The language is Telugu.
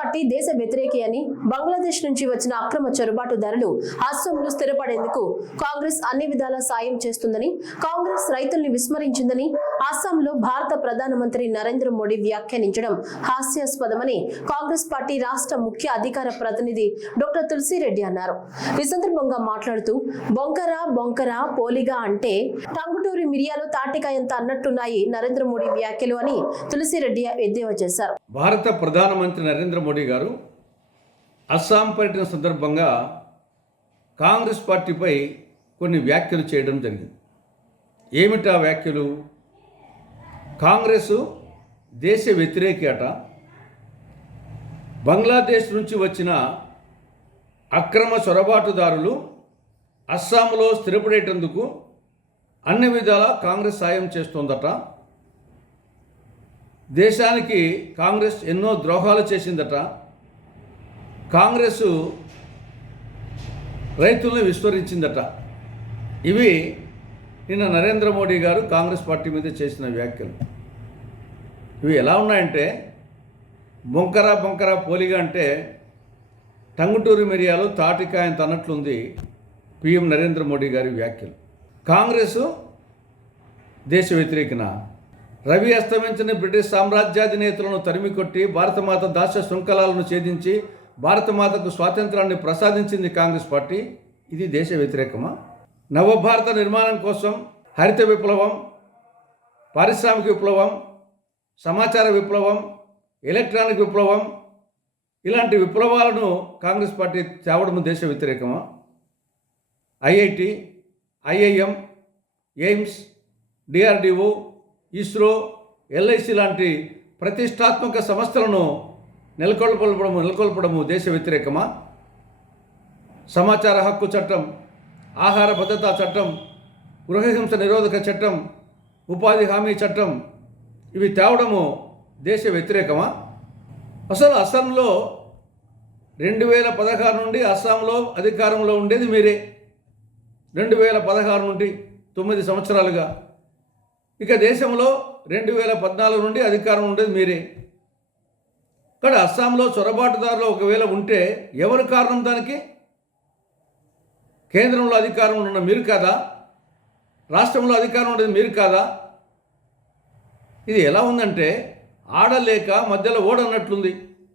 పార్టీ దేశ వ్యతిరేకి అని బంగ్లాదేశ్ నుంచి వచ్చిన అక్రమ చొరబాటు ధరలు అస్సాంలో స్థిరపడేందుకు కాంగ్రెస్ అన్ని విధాల సాయం చేస్తుందని కాంగ్రెస్ రైతుల్ని విస్మరించిందని అస్సాంలో భారత ప్రధానమంత్రి నరేంద్ర మోడీ వ్యాఖ్యానించడం హాస్యాస్పదమని కాంగ్రెస్ పార్టీ రాష్ట్ర ముఖ్య అధికార ప్రతినిధి డాక్టర్ తులసిరెడ్డి అన్నారు. ఈ సందర్భంగా మాట్లాడుతూ బొంకర బొంకర పోలిగా అంటే టంగుటూరి మిరియాలు తాటికాయంత అన్నట్టున్నాయి నరేంద్ర మోడీ వ్యాఖ్యలు అని తులసిరెడ్డి ఎద్దేవా చేశారు. భారత ప్రధానమంత్రి నరేంద్ర మోడీ గారు అస్సాం పర్యటన సందర్భంగా కాంగ్రెస్ పార్టీపై కొన్ని వ్యాఖ్యలు చేయడం జరిగింది. ఏమిటా వ్యాఖ్యలు? కాంగ్రెస్ దేశ వ్యతిరేకి అట బంగ్లాదేశ్ నుంచి వచ్చిన అక్రమ చొరబాటుదారులు అస్సాంలో స్థిరపడేటందుకు అన్ని విధాలా కాంగ్రెస్ సాయం చేస్తోందట. దేశానికి కాంగ్రెస్ ఎన్నో ద్రోహాలు చేసిందట. కాంగ్రెస్ రైతులను విస్మరించిందట. ఇవి నిన్న నరేంద్ర మోడీ గారు కాంగ్రెస్ పార్టీ మీద చేసిన వ్యాఖ్యలు. ఇవి ఎలా ఉన్నాయంటే బొంకరా బొంకరా పోలిగా అంటే టంగుటూరి మిరియాలు తాటికాయంత అన్నట్లుంది పిఎం నరేంద్ర మోడీ గారి వ్యాఖ్యలు. కాంగ్రెస్ దేశ వ్యతిరేకన రవి అస్తమించిన బ్రిటిష్ సామ్రాజ్యాధినేతలను తరిమికొట్టి భారతమాత దాస్య శృంఖలాలను ఛేదించి భారతమాతకు స్వాతంత్రాన్ని ప్రసాదించింది కాంగ్రెస్ పార్టీ. ఇది దేశ వ్యతిరేకమా? నవభారత నిర్మాణం కోసం హరిత విప్లవం పారిశ్రామిక విప్లవం సమాచార విప్లవం ఎలక్ట్రానిక్ విప్లవం ఇలాంటి విప్లవాలను కాంగ్రెస్ పార్టీ తేవడం దేశ వ్యతిరేకమా? IIT IIM AIIMS DRDO ISRO LIC లాంటి ప్రతిష్టాత్మక సంస్థలను నెలకొల్పడము నెలకొల్పడము దేశ వ్యతిరేకమా? సమాచార హక్కు చట్టం ఆహార భద్రతా చట్టం గృహహింస నిరోధక చట్టం ఉపాధి హామీ చట్టం ఇవి తేవడము దేశ వ్యతిరేకమా? అసలు అస్సాంలో రెండు వేల పదహారు నుండి అస్సాంలో అధికారంలో ఉండేది మీరే. రెండు వేల పదహారు నుండి తొమ్మిది సంవత్సరాలుగా ఇక దేశంలో రెండు వేల పద్నాలుగు నుండి అధికారం ఉండేది మీరే. ఇక్కడ అస్సాంలో చొరబాటుదారులు ఒకవేళ ఉంటే ఎవరు కారణం దానికి? కేంద్రంలో అధికారం ఉన్న మీరు కాదా? రాష్ట్రంలో అధికారం ఉండేది మీరు కాదా? ఇది ఎలా ఉందంటే ఆడలేక మధ్యలో ఓడన్నట్లుంది.